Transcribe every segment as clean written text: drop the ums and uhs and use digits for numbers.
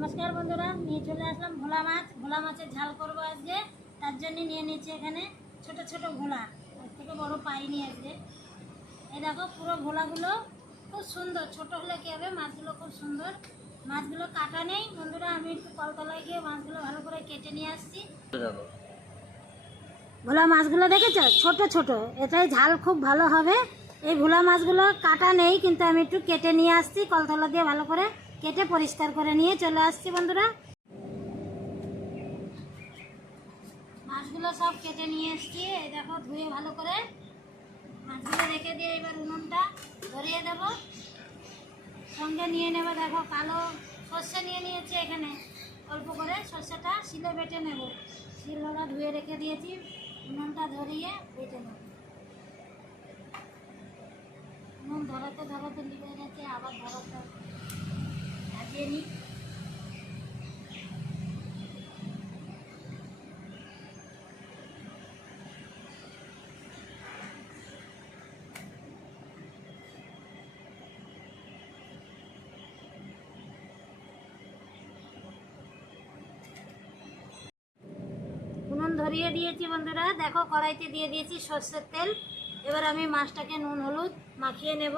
नमस्कार बंधुरा निये चले आसलाम भोला माछेर झाल करब आज के तार जन्य निये निয়েছি এখানে ছোট ছোট ভোলা এর থেকে বড় পাইনি আজকে এই দেখো পুরো ভোলাগুলো খুব সুন্দর ছোট হলে কি হবে মাছগুলো খুব সুন্দর মাছগুলো কাটা নেই বন্ধুরা আমি একটু কলতলায় গিয়ে মাছগুলো ভালো করে কেটে নিয়ে আসছি দেখো ভোলা মাছগুলো দেখেছো ছোট ছোট এটাই ঝাল খুব ভালো হবে এই ভোলা মাছগুলো কাটা নেই কিন্তু আমি একটু কেটে নিয়ে আসছি কলতলা দিয়ে ভালো করে কেটে পরিষ্কার করে নিয়ে চলে আসছি বন্ধুরা মাছগুলো সব কেটে নিয়ে এসেছি এই দেখো ধুয়ে ভালো করে মাছগুলো রেখে দিয়ে এবার উনুনটা ধরিয়ে দেব সঙ্গে নিয়ে নেব দেখো কালো সর্ষে নিয়ে নিয়েছি এখানে অল্প করে সর্ষেটা শিলে বেটে নেব শিলনোড়া ধুয়ে রেখে দিয়েছি উনুনটা ধরিয়ে বেটে নেব উনুন ধরাতে ধরাতে লিখে গেছে আবার ধরাতে লাগিয়ে নিই উনুন ধরিয়ে দিয়েছি বন্ধুরা দেখো কড়াইতে দিয়ে দিয়েছি সরষের তেল এবার আমি মাছটাকে নুন হলুদ মাখিয়ে নেব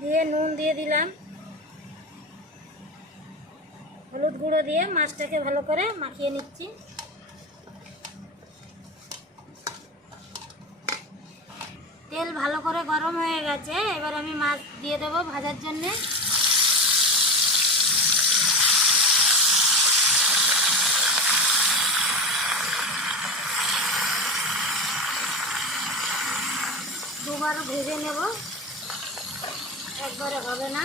দিয়ে নুন দিয়ে দিলাম হলুদ গুঁড়ো দিয়ে মাছটাকে ভালো করে মাখিয়ে নিচ্ছি তেল ভালো করে গরম হয়ে গেছে এবার আমি মাছ দিয়ে দেব ভাজার জন্য দুবার ভেজে নেব একবারে হবে না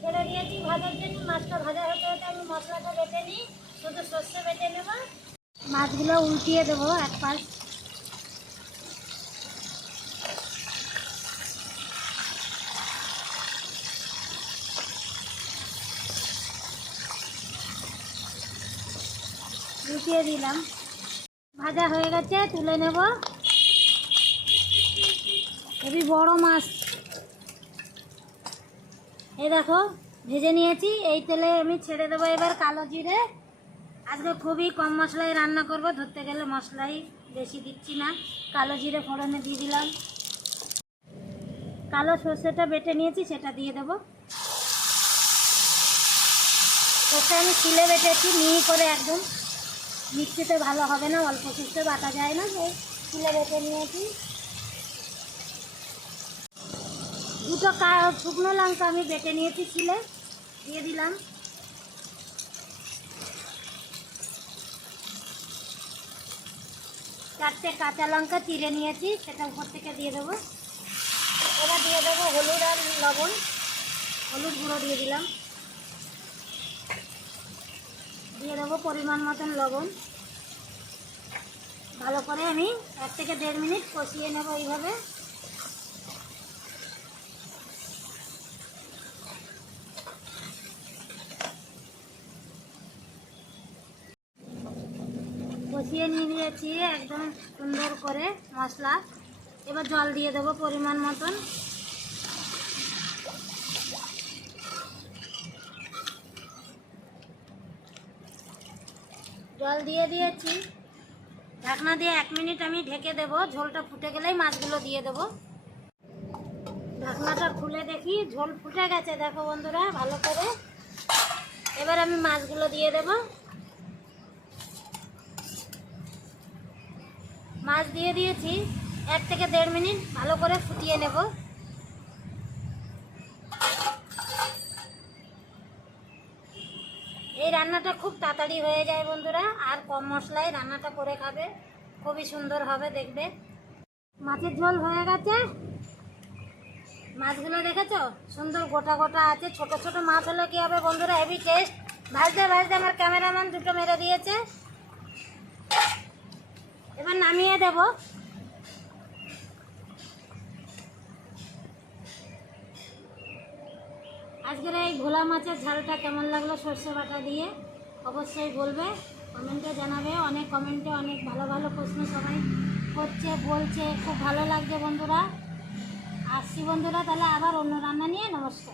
ছেড়ে দিয়েছি ভাজার জন্য মাছটা ভাজা হতে হতে আমি মশলাটা বেটে নিই শুধু সর্ষে বেটে নেব মাছগুলো উল্টিয়ে দেবো এক পাশ উল্টিয়ে দিলাম ভাজা হয়ে গেছে তুলে নেব খুবই বড় মাছ এই দেখো ভেজে নিয়েছি এই তেলে আমি ছেড়ে দেবো এবার কালো জিরে আজকে খুবই কম মশলায় রান্না করব ধরতে গেলে মশলাই বেশি দিচ্ছি না কালো জিরে ফোড়নে দিয়ে দিলাম কালো সর্ষেটা বেটে নিয়েছি সেটা দিয়ে দেবো সর্ষে আমি শিলে বেটেছি মিহি করে একদম মিক্সিতে ভালো হবে না অল্প কিছু বাটা যায় না সেই শিলে বেটে নিয়েছি দুটো শুকনো লঙ্কা আমি বেটে নিয়েছি শিলে দিয়ে দিলাম চারটে কাঁচা লঙ্কা চিড়ে নিয়েছি সেটা উপর থেকে দিয়ে দেবো এবার দিয়ে দেবো হলুদ আর লবণ হলুদ গুঁড়ো দিয়ে দিলাম দিয়ে দেবো পরিমাণ মতন লবণ ভালো করে আমি 1 থেকে 1.5 মিনিট কষিয়ে নেব এইভাবে কষিয়ে নিয়েছি একদম সুন্দর করে মশলা এবার জল দিয়ে দেবো পরিমাণ মতন জল দিয়ে দিয়েছি ঢাকনা দিয়ে 1 মিনিট আমি ঢেকে দেবো ঝোলটা ফুটে গেলেই মাছগুলো দিয়ে দেবো ঢাকনাটা খুলে দেখি ঝোল ফুটে গেছে দেখো বন্ধুরা ভালো করে এবার আমি মাছগুলো দিয়ে দেবো মাছ দিয়ে দিয়েছি 1 থেকে 1.5 মিনিট ভালো করে ফুটিয়ে নেব এই রান্নাটা খুব তাড়াতাড়ি হয়ে যায় বন্ধুরা আর কম মশলায় রান্নাটা করে খাবে খুবই সুন্দর হবে দেখবে মাছের ঝোল হয়ে গেছে মাছগুলো দেখেছো সুন্দর গোটা গোটা আছে ছোট ছোট মাছ হলে কি হবে বন্ধুরা হেভি টেস্ট ভাজতে ভাজতে আমার ক্যামেরাম্যান দুটো মেরে দিয়েছে এবার নামিয়ে দেব আজকের এই ভোলা মাছের ঝালটা কেমন লাগলো সর্ষে বাটা দিয়ে অবশ্যই বলবে কমেন্টে জানাবে অনেক কমেন্টে অনেক ভালো ভালো প্রশ্ন সবাই করছে বলছে, খুব ভালো লাগছে বন্ধুরা। আসছি বন্ধুরা, তাহলে আবার অন্য রান্না নিয়ে। নমস্কার।